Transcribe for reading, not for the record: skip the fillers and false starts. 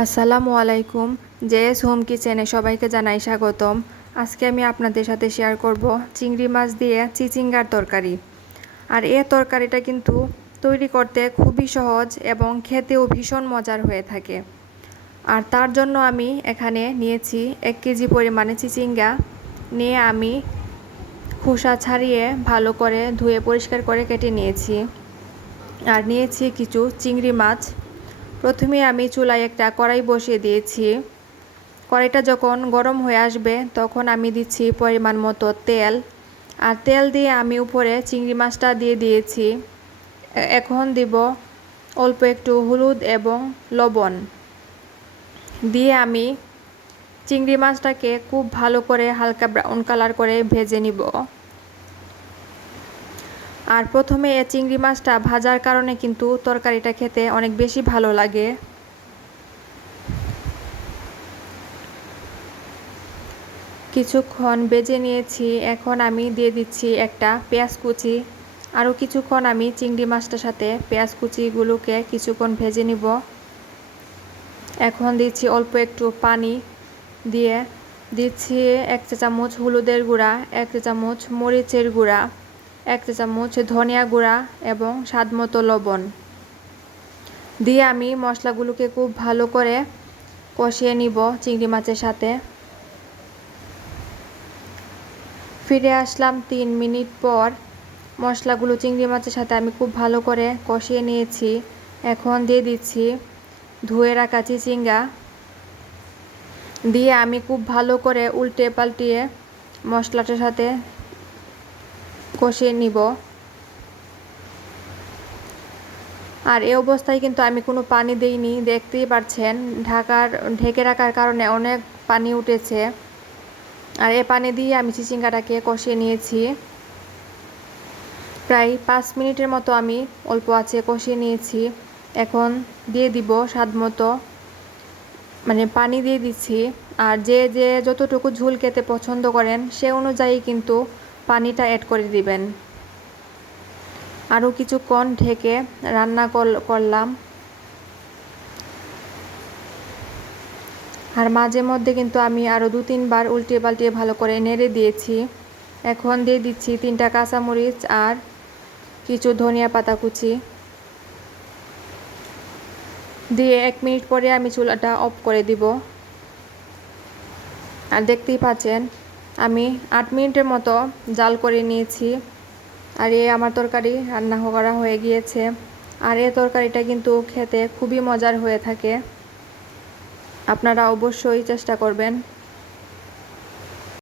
আসসালামু আলাইকুম। JS home কিচেনে সবাইকে জানাই স্বাগতম। আজকে আমি আপনাদের সাথে শেয়ার করব চিংড়ি মাছ দিয়ে চিচিঙ্গার তরকারি। আর এই তরকারিটা কিন্তু তৈরি করতে খুবই সহজ এবং খেতেও ভীষণ মজার হয়ে থাকে। আর তার জন্য আমি এখানে নিয়েছি 1 কেজি পরিমাণে চিচিঙ্গা নিয়ে আমি খোসা ছাড়িয়ে ভালো করে ধুয়ে পরিষ্কার করে কেটে নিয়েছি। আর নিয়েছি কিছু চিংড়ি মাছ। প্রথমে আমি চুলায় একটা কড়াই বসিয়ে দিয়েছি। কড়াইটা যখন গরম হয়ে আসবে তখন আমি দিচ্ছি পরিমাণ মতো তেল। আর তেল দিয়ে আমি উপরে চিংড়ি মাছটা দিয়ে দিয়েছি। এখন দিব অল্প একটু হলুদ এবং লবণ দিয়ে আমি চিংড়ি মাছটাকে খুব ভালো করে হালকা ব্রাউন কালার করে ভেজে নিব। আর প্রথমে এই চিংড়ি মাছটা ভাজার কারণে কিন্তু তরকারিটা খেতে অনেক বেশি ভালো লাগে। কিছুক্ষণ ভেজে নিয়েছি। এখন আমি দিয়ে দিচ্ছি একটা পেঁয়াজ কুচি। আরও কিছুক্ষণ আমি চিংড়ি মাছটার সাথে পেঁয়াজ কুচিগুলোকে কিছুক্ষণ ভেজে নিব। এখন দিচ্ছি অল্প একটু পানি দিয়ে দিচ্ছি 1 চা চামচ হলুদের গুঁড়া, 1 চা চামচ মরিচের গুঁড়া, 1 চা চামচ ধনিয়া গুঁড়া এবং স্বাদমতো লবণ দিয়ে আমি মশলাগুলোকে খুব ভালো করে কষিয়ে নিব চিংড়ি মাছের সাথে। ফিরে আসলাম 3 মিনিট পর। মশলাগুলো চিংড়ি মাছের সাথে আমি খুব ভালো করে কষিয়ে নিয়েছি। এখন দিয়ে দিচ্ছি ধুয়ে রাখা চিচিঙ্গা দিয়ে আমি খুব ভালো করে উল্টে পাল্টিয়ে মশলাটার সাথে কষিয়ে নিব। আর এই অবস্থায় কিন্তু আমি কোনো পানি দেইনি, দেখতেই পাচ্ছেন ঢেকে রাখার কারণে অনেক পানি উঠেছে। আর এই পানি দিয়ে আমি চিচিঙ্গাটাকে কষিয়ে নিয়েছি। প্রায় 5 মিনিটের মতো আমি অল্প আঁচে কষিয়ে নিয়েছি। এখন দিয়ে দিব স্বাদমতো পানি দিয়ে দিচ্ছি। আর যে যে যতটুকু ঝোল খেতে পছন্দ করেন সে অনুযায়ী কিন্তু পানিটা অ্যাড করে দিবেন। আরও কিছুক্ষণ ঢেকে রান্না করলাম। আর মাঝে মধ্যে কিন্তু আমি আরও 2-3 বার উল্টে পাল্টিয়ে ভালো করে নেড়ে দিয়েছি। এখন দিয়ে দিচ্ছি 3টা কাঁচামরিচ আর কিছু ধনিয়া পাতা কুচি দিয়ে 1 মিনিট পরে আমি চুলাটা অফ করে দিব। আর দেখতেই পাচ্ছেন আমি 8 মিনিটের মতো জাল করে নিয়েছি। আর আমার তরকারি রান্না করা হয়ে গিয়েছে। আর এই তরকারিটা কিন্তু খেতে খুবই মজার হয়ে থাকে। আপনারা অবশ্যই চেষ্টা করবেন।